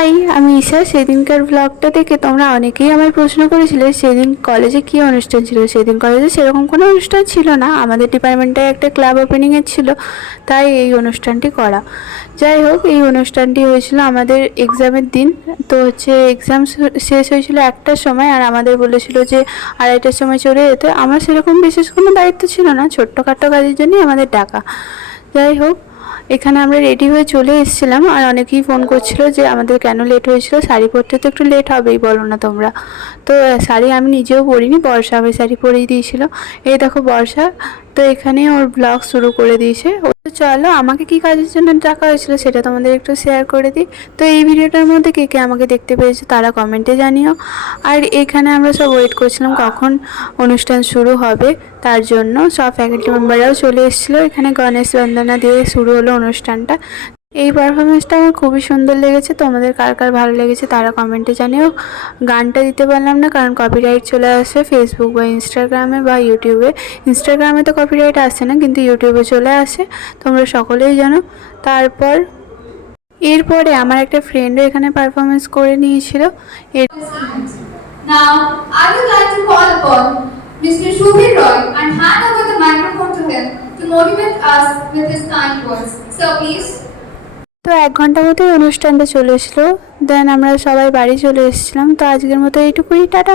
High, আমি ঈশা। সেদিনকার ব্লগটা দেখে তোমরা অনেকেই আমায় প্রশ্ন করেছিলে সেদিন কলেজে কী অনুষ্ঠান ছিল। সেদিন কলেজে সেরকম কোনো অনুষ্ঠান ছিল না, আমাদের ডিপার্টমেন্টে একটা ক্লাব ওপেনিংয়ের ছিল, তাই এই অনুষ্ঠানটি করা। যাই হোক, এই অনুষ্ঠানটি হয়েছিল আমাদের এক্সামের দিন। তো এক্সাম শেষ হয়েছিল 1টার সময়, আর আমাদের বলেছিল যে 2:30টার সময় চলে যেতে। আমার সেরকম বিশেষ কোনো দায়িত্ব ছিল না, ছোট্টখাট্টো কাজের জন্যই আমাদের ডাকা। যাই হোক, এখানে আমরা রেডি হয়ে চলে এসেছিলাম, আর অনেকেই ফোন করছিল যে আমাদের কেন লেট হয়েছিল। শাড়ি পরতে তো একটু লেট হবেই, বলো না তোমরা? তো শাড়ি আমি নিজেও পরিনি, বর্ষা আমি শাড়ি পরিয়ে দিয়েছিল। এই দেখো বর্ষা, তো এখানে ওর ব্লগ শুরু করে দিয়েছে। তো চলো, আমাকে কি কাজের জন্য ডাকা হয়েছিল সেটা তোমাদের একটু শেয়ার করে দিই। তো এই ভিডিওটার মধ্যে কে কে আমাকে দেখতে পেয়েছো তারা কমেন্টে জানিও। আর এখানে আমরা সব ওয়েট করছিলাম কখন অনুষ্ঠান শুরু হবে, তার জন্য সব ফ্যাকাল্টি মেম্বাররাও চলে এসেছিলো। এখানে গণেশ বন্দনা দিয়ে শুরু হলো অনুষ্ঠানটা। এই পারফরমেন্সটা আমার খুবই সুন্দর লেগেছে। তোমাদের কার কার ভালো লেগেছে তারা কমেন্টে জানিও। গানটা দিতে পারলাম না কারণ কপিরাইট চলে আসে ফেসবুক বা ইনস্টাগ্রামে বা ইউটিউবে। ইনস্টাগ্রামে তো কপিরাইট আসে না, কিন্তু ইউটিউবে চলে আসে, তোমরা সকলেই জানো। এরপরে আমার একটা ফ্রেন্ডও এখানে পারফরমেন্স করে নিয়েছিল। Now, I would like to call upon Mr. Shubhir Roy and hand over the microphone to him to motivate us with his kind words. So please. তো 1 ঘন্টা মতোই অনুষ্ঠানটা চলে এসলো, দেন আমরা সবাই বাড়ি চলে এসেছিলাম। তো আজকের মতো এইটুকুই, টাটা।